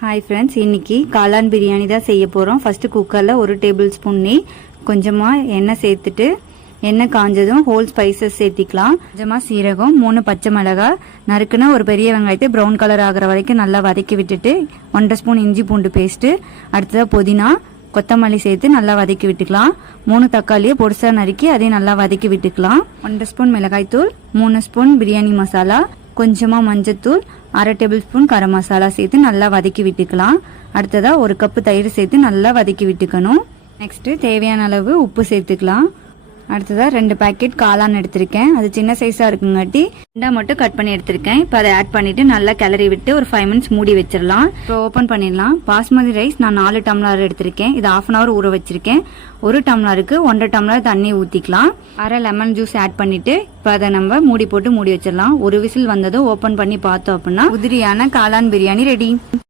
Hi friends, இன்னைக்கு காளான் பிரியாணி தான் செய்ய போகிறோம். ஃபஸ்ட்டு குக்கரில் 1 டேபிள் ஸ்பூன் நெய், கொஞ்சமாக எண்ணெய் சேர்த்துட்டு எண்ணெய் காஞ்சதும் ஹோல் ஸ்பைசஸ் சேர்த்திக்கலாம். கொஞ்சமாக சீரகம், 3 பச்சை மிளகாய், நறுக்குன்னா ஒரு பெரிய வெங்காயத்தை ப்ரௌன் கலர் ஆகிற வரைக்கும் நல்லா வதக்கி விட்டுட்டு 1.5 ஸ்பூன் இஞ்சி பூண்டு பேஸ்ட்டு, அடுத்ததாக புதினா கொத்தமல்லி சேர்த்து நல்லா வதக்கி விட்டுக்கலாம். 3 தக்காளியை பொடிசா நறுக்கி அதையும் நல்லா வதக்கி விட்டுக்கலாம். 1.5 ஸ்பூன் மிளகாய்த்தூள், 3 ஸ்பூன் பிரியாணி மசாலா, கொஞ்சமாக மஞ்சத்தூள், 1/2 டேபிள் ஸ்பூன் கரம் மசாலா சேர்த்து நல்லா வதக்கி விட்டுக்கலாம். அடுத்ததா 1 கப்பு தயிர் சேர்த்து நல்லா வதக்கி விட்டுக்கணும். நெக்ஸ்ட் தேவையான அளவு உப்பு சேர்த்துக்கலாம். அடுத்ததா 2 பேக்கெட் காளான் எடுத்திருக்கேன். அது சின்ன சைஸா இருக்குங்காட்டி 2 மட்டும் கட் பண்ணி எடுத்திருக்கேன். இப்போ அதை ஆட் பண்ணிட்டு நல்லா கிளறி விட்டு ஒரு 5 மினிட்ஸ் மூடி வச்சிடலாம். இப்போ ஓபன் பண்ணிடலாம். பாஸ்மதி ரைஸ் நான் 4 டம்ளர் எடுத்திருக்கேன். இது 1/2 hour ஊற வச்சிருக்கேன். 1 டம்ளருக்கு 1.5 டம்ளர் தண்ணி ஊத்திக்கலாம். 1/2 லெமன் ஜூஸ் ஆட் பண்ணிட்டு இப்போ அதை நம்ம மூடி போட்டு மூடி வச்சிடலாம். ஒரு விசில் வந்ததும் ஓபன் பண்ணி பார்த்தோம் அப்படின்னா உதிரியான காளான் பிரியாணி ரெடி.